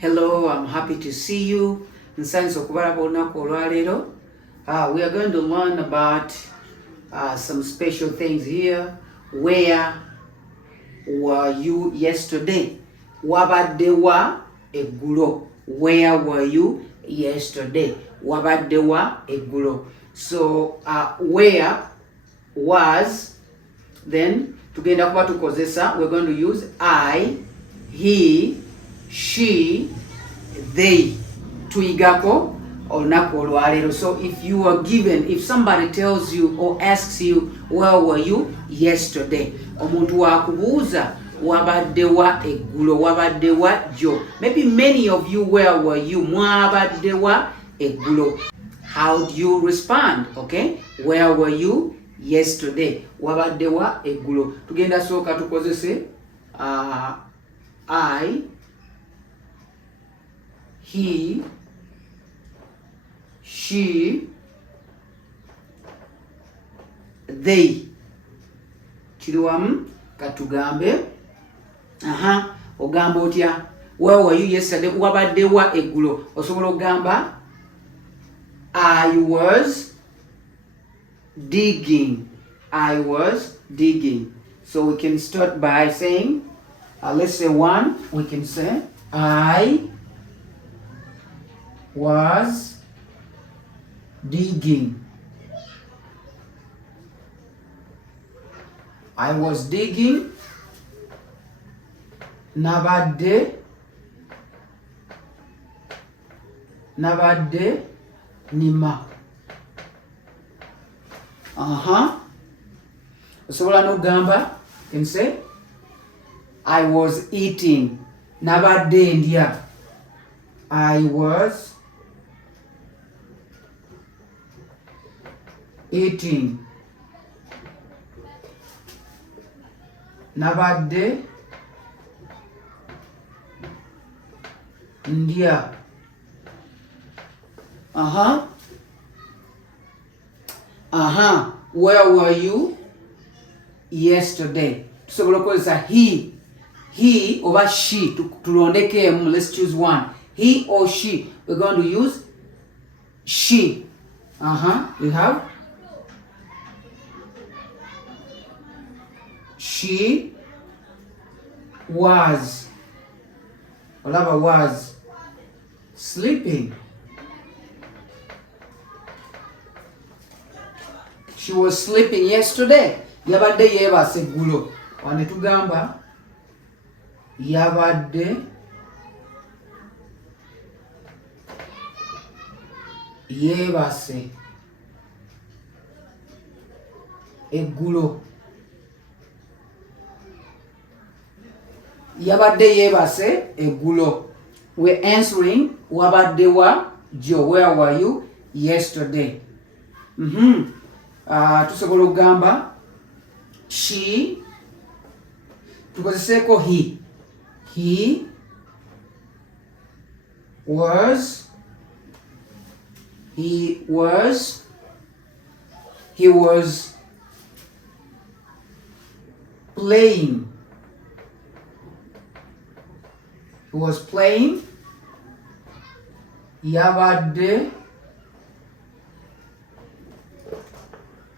Hello, I'm happy to see you. Nsanso kubalaba olunaku olwaleero. We are going to learn about some special things here. Where were you yesterday? Wabaddewa eggulo. Where were you yesterday? Wabaddewa eggulo. So where was, then tugenda kuba tukozesa, we're going to use I, he, she, they. Tuyigako olunaku olwaleero. So if you are given, if somebody tells you or asks you, where were you yesterday? Omuntu wakubuuza wabaddewa eggulo, wabaddewa jjo. Maybe many of you, where were you? Mwabaddewa eggulo. How do you respond? Okay? Where were you yesterday? Wabaddewa eggulo. Tugenda sooka tukozese I, he, she, they. Kiri wamu katugambe. Ogamba otya? Where were you yesterday? Wabaddewa eggulo. Osobola okugamba I was digging. I was digging. So we can start by saying, let's say one. We can say I was digging. I was digging. Nabadde nima. Osobola n'ogamba, you can say I was eating. Nabadde ndya. I was eating. Nabadde ndya. Where were you yesterday? Tusobola okukozesa he oba she. Tulondekemu. Let's choose one. He or she. We're going to use she. We have she was, olaba was, sleeping. She was sleeping yesterday. Yabadde yeebase eggulo. Wane tugamba yabadde yeebase eggulo. Yabadde yeebase eggulo. We're answering wabaddewa jjo. Where were you yesterday? Tusobola okugamba she, tukozeseko he. He was playing. He was playing. Yabadde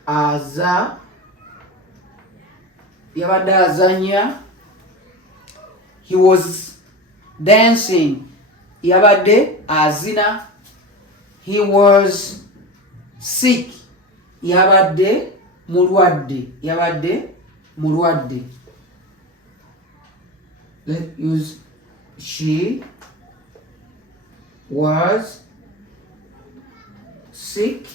azanya. He was dancing. Yabadde azina. He was sick. Yabadde mulwadde. Let's use she was sick.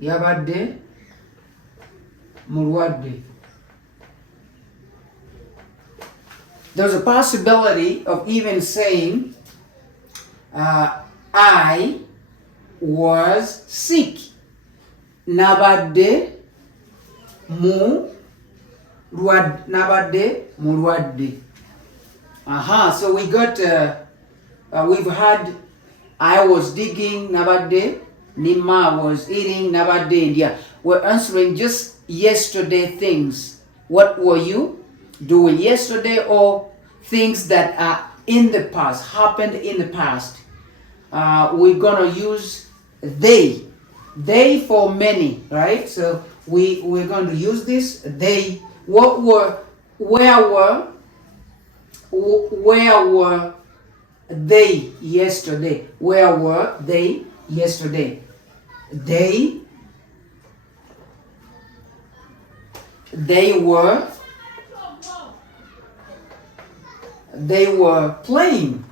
Yabadde mulwadde. There's a possibility of even saying I was sick. Nabadde mulwadde. So we got we've had I was digging. Nabadde Nima was eating. Nabadde ndya. We're answering just yesterday things. What were you doing yesterday, or things that are in the past, happened in the past. We're gonna use they for many, right? So we're going to use this. They, where were they yesterday? Where were they yesterday? They were playing.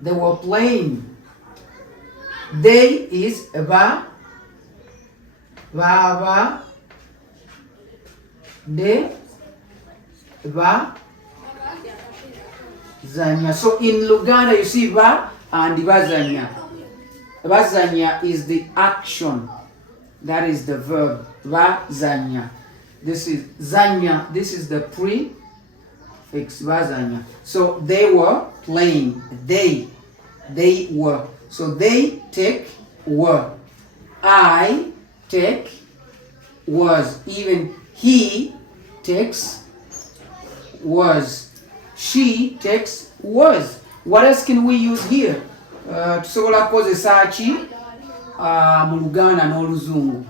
They were playing. They is va, de, va, zanya. So in Luganda you see va and vazanya. Vazanya is the action. That is the verb. Vazanya. This is zanya. This is the prefix vazanya. So they were playing. They were. So they take were. I take was. Even he takes was. She takes was. What else can we use here? Tusobola kukozesa ki mu Luganda n'Oluzungu.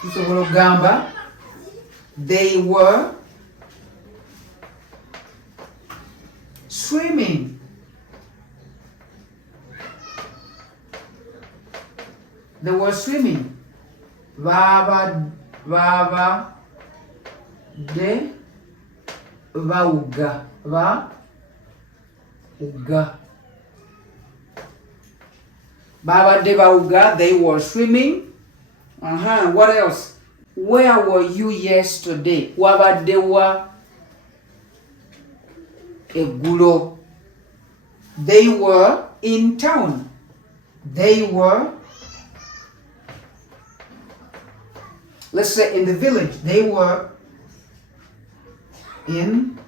Tusobola okugamba they were swimming. They were swimming. Vava de vauga. Uga. Baba de vauga, they were swimming. What else? Where were you yesterday? Wabadewa egulo. They were in town. They were, let's say, in the village. They were in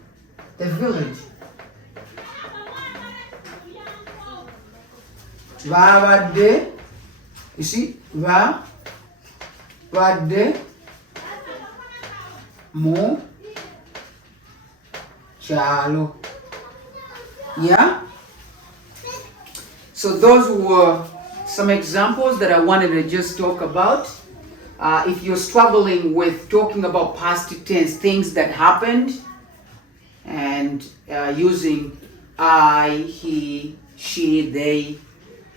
the village. Vavade, you see, vavade mu chalo. Yeah? So those were some examples that I wanted to just talk about. If you're struggling with talking about past tense, things that happened, and using I, he, she, they,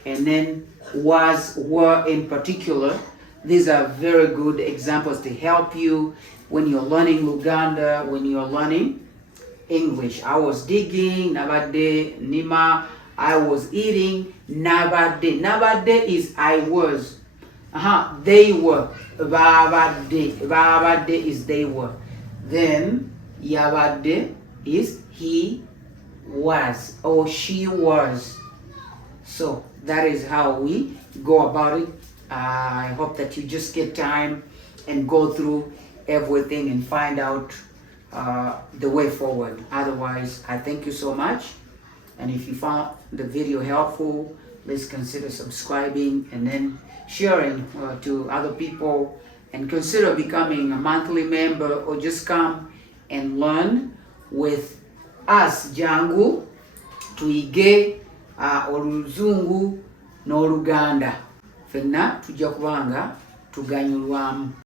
and then was, were in particular, these are very good examples to help you when you're learning Luganda, when you're learning English. I was digging, nabade, nima. I was eating, nabade. Nabade is I was. They were. Vavade. Vavade is they were. Then yabade is he was or she was. So that is how we go about it. I hope that you just get time and go through everything and find out the way forward. Otherwise, I thank you so much. And if you found the video helpful, please consider subscribing and then sharing to other people, and consider becoming a monthly member, or just come and learn with us. Jangu tuige Oluzungu n'Oluganda. Fenna tujja kubanga tuganyulwamu.